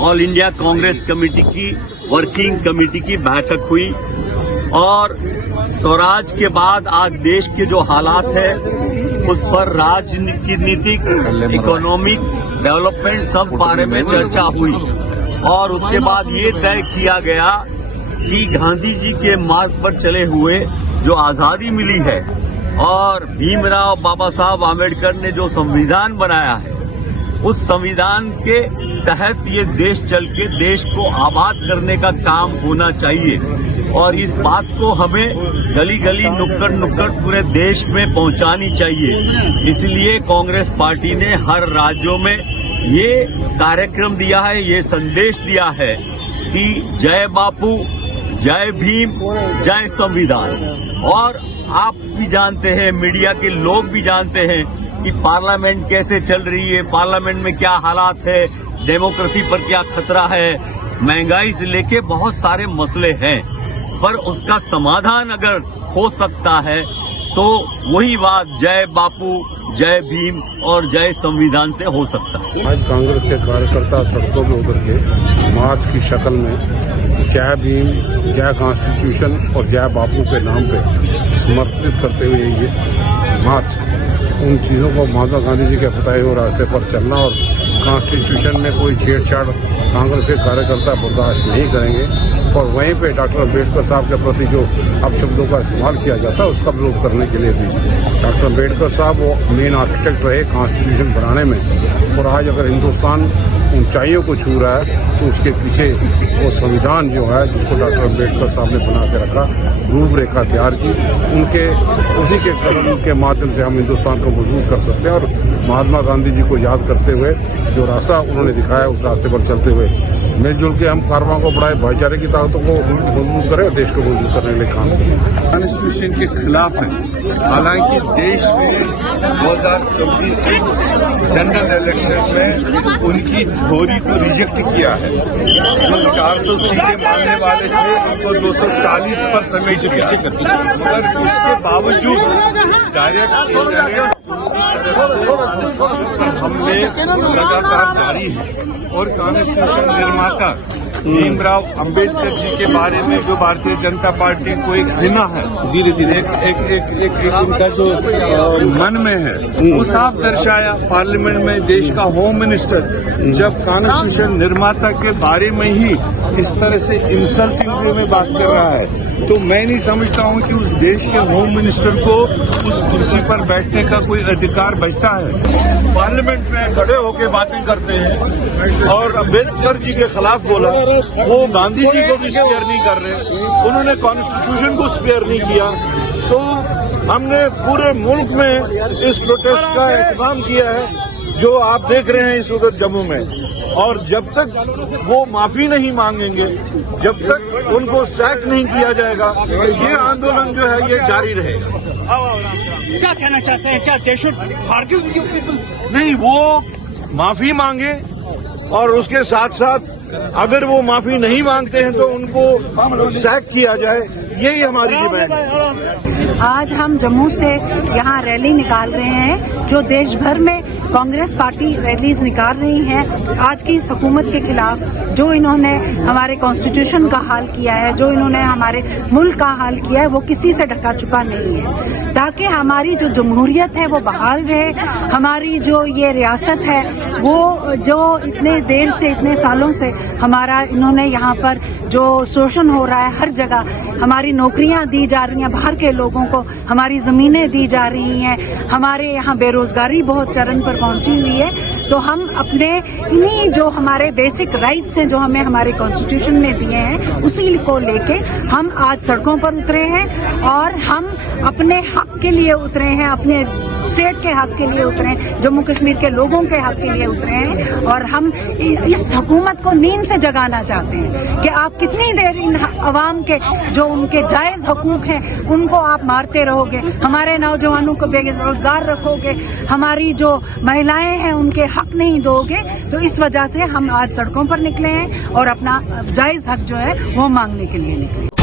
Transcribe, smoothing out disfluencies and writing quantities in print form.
All India Congress committee की working committee की बैठक हुई और स्वराज के बाद आज देश के जो हालात है उस पर राजनीतिक, इकोनॉमिक डेवलपमेंट सब बारे में चर्चा हुई और उसके बाद ये तय किया गया कि गांधी जी के मार्ग पर चले हुए जो आजादी मिली है और भीमराव बाबा साहब आम्बेडकर ने जो संविधान बनाया है उस संविधान के तहत ये देश चल के देश को आबाद करने का काम होना चाहिए और इस बात को हमें गली गली नुक्कड़ नुक्कड़ पूरे देश में पहुंचानी चाहिए। इसलिए कांग्रेस पार्टी ने हर राज्यों में ये कार्यक्रम दिया है, ये संदेश दिया है कि जय बापू, जय भीम, जय संविधान। और आप भी जानते हैं, मीडिया के लोग भी जानते हैं कि पार्लियामेंट कैसे चल रही है, पार्लियामेंट में क्या हालात है, डेमोक्रेसी पर क्या खतरा है, महंगाई से लेके बहुत सारे मसले हैं, पर उसका समाधान अगर हो सकता है तो वही बात जय बापू, जय भीम और जय संविधान से हो सकता है। आज कांग्रेस के कार्यकर्ता सड़कों में उतर के मार्च की शक्ल में जय भीम, जय कॉन्स्टिट्यूशन और जय बापू के नाम पे समर्पित करते हुए ये मार्च, उन चीज़ों को महात्मा गांधी जी के बताए हुए रास्ते पर चलना और कॉन्स्टिट्यूशन में कोई छेड़छाड़ कांग्रेस के कार्यकर्ता बर्दाश्त नहीं करेंगे और वहीं पे डॉक्टर अम्बेडकर साहब के प्रति जो अपशब्दों का इस्तेमाल किया जाता है उसका विरोध करने के लिए भी डॉक्टर अम्बेडकर साहब वो मेन आर्किटेक्ट रहे कॉन्स्टिट्यूशन बनाने में और आज अगर हिंदुस्तान ऊंचाइयों को छू रहा है तो उसके पीछे वो संविधान जो है जिसको डॉक्टर अम्बेडकर साहब ने बना के रखा, रूपरेखा तैयार की, उनके उसी के कदम के माध्यम से हम हिंदुस्तान को मजबूत कर सकते हैं और महात्मा गांधी जी को याद करते हुए जो रास्ता उन्होंने दिखाया उस रास्ते पर चलते हुए मिलजुल के हम कारवां को बढ़ाए, भाईचारे की ताकतों को मजबूत करें और देश को मजबूत करने के लिए काम करें। कॉन्स्टिट्यूशन के खिलाफ है। हालांकि देश में 2024 के जनरल इलेक्शन में उनकी थ्योरी को रिजेक्ट किया है। जो 400 सीटें मांगने वाले थे उनको 240 पर समेट दिया, मगर उसके बावजूद डायरेक्ट हमले लगातार जारी है और कॉन्स्टिट्यूशन निर्माता भीमराव अंबेडकर जी के बारे में जो भारतीय जनता पार्टी को एक घृणा है, धीरे धीरे एक उनका जो मन में है वो साफ दर्शाया। पार्लियामेंट में देश का होम मिनिस्टर जब कॉन्स्टिट्यूशन निर्माता के बारे में ही इस तरह से इंसल्टिंग वे में बात कर रहा है तो मैं नहीं समझता हूं कि उस देश के होम मिनिस्टर को उस कुर्सी पर बैठने का कोई अधिकार बचता है। पार्लियामेंट में खड़े होकर बातें करते हैं और अम्बेडकर जी के खिलाफ बोला, वो गांधी जी को भी स्पेयर नहीं कर रहे, उन्होंने कॉन्स्टिट्यूशन को स्पेयर नहीं किया। तो हमने पूरे मुल्क में इस प्रोटेस्ट का एहतमाम किया है जो आप देख रहे हैं इस वक्त जम्मू में, और जब तक वो माफी नहीं मांगेंगे, जब तक उनको सैक नहीं किया जाएगा, ये आंदोलन जो है ये जारी रहेगा। क्या कहना चाहते हैं? क्या they should argue with you people? नहीं, वो माफी मांगे और उसके साथ साथ अगर वो माफी नहीं मांगते हैं तो उनको सैक किया जाए, यही हमारी डिमांड है। आज हम जम्मू से यहाँ रैली निकाल रहे हैं जो देश भर में कांग्रेस पार्टी रैलीज निकाल रही है आज की इस हुकूमत के खिलाफ, जो इन्होंने हमारे कॉन्स्टिट्यूशन का हाल किया है, जो इन्होंने हमारे मुल्क का हाल किया है, वो किसी से ढका छुपा नहीं है। ताकि हमारी जो जमहूरियत है वो बहाल रहे, हमारी जो ये रियासत है वो जो इतने देर से, इतने सालों से हमारा इन्होंने यहाँ पर जो शोषण हो रहा है हर जगह, हमारी नौकरियां दी जा रही हैं बाहर के लोगों को, हमारी जमीनें दी जा रही हैं, हमारे यहाँ बेरोजगारी बहुत चरम पर पहुंची हुई है। तो हम अपने इन्हीं जो हमारे बेसिक राइट्स हैं जो हमें हमारे कॉन्स्टिट्यूशन में दिए हैं उसी को लेके हम आज सड़कों पर उतरे हैं और हम अपने हक के लिए उतरे हैं, अपने स्टेट के हक के लिए उतरे हैं, जम्मू कश्मीर के लोगों के हक के लिए उतरे हैं और हम इस हुकूमत को नींद से जगाना चाहते हैं कि आप कितनी देर इन अवाम के जो उनके जायज हकूक हैं उनको आप मारते रहोगे, हमारे नौजवानों को बेरोजगार रखोगे, हमारी जो महिलाएं हैं उनके हक नहीं दोगे। तो इस वजह से हम आज सड़कों पर निकले हैं और अपना जायज हक जो है वो मांगने के लिए निकले।